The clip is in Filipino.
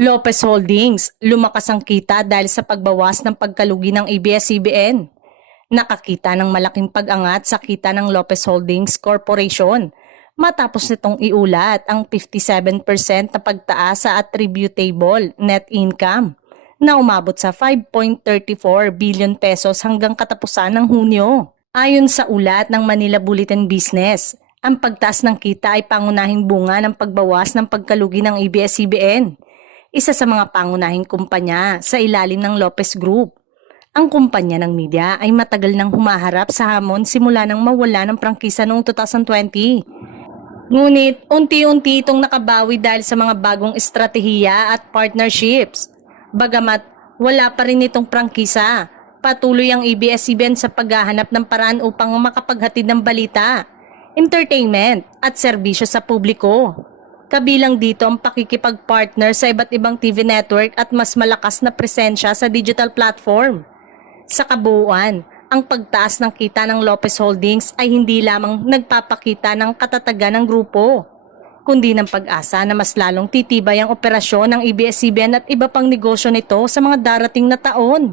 Lopez Holdings, lumakas ang kita dahil sa pagbawas ng pagkalugi ng ABS-CBN. Nakakita ng malaking pag-angat sa kita ng Lopez Holdings Corporation matapos nitong iulat ang 57% na pagtaas sa attributable net income na umabot sa 5.34 billion pesos hanggang katapusan ng Hunyo. Ayon sa ulat ng Manila Bulletin Business, ang pagtaas ng kita ay pangunahing bunga ng pagbawas ng pagkalugi ng ABS-CBN, isa sa mga pangunahing kumpanya sa ilalim ng Lopez Group. Ang kumpanya ng media ay matagal nang humaharap sa hamon simula nang mawala ng prangkisa noong 2020. Ngunit unti-unti itong nakabawi dahil sa mga bagong estratehiya at partnerships. Bagamat wala pa rin itong prangkisa, patuloy ang ABS-CBN sa paghahanap ng paraan upang makapaghatid ng balita, entertainment at serbisyo sa publiko. Kabilang dito ang pakikipag-partner sa iba't ibang TV network at mas malakas na presensya sa digital platform. Sa kabuuan, ang pagtaas ng kita ng Lopez Holdings ay hindi lamang nagpapakita ng katatagan ng grupo, kundi ng pag-asa na mas lalong titibay ang operasyon ng ABS-CBN at iba pang negosyo nito sa mga darating na taon.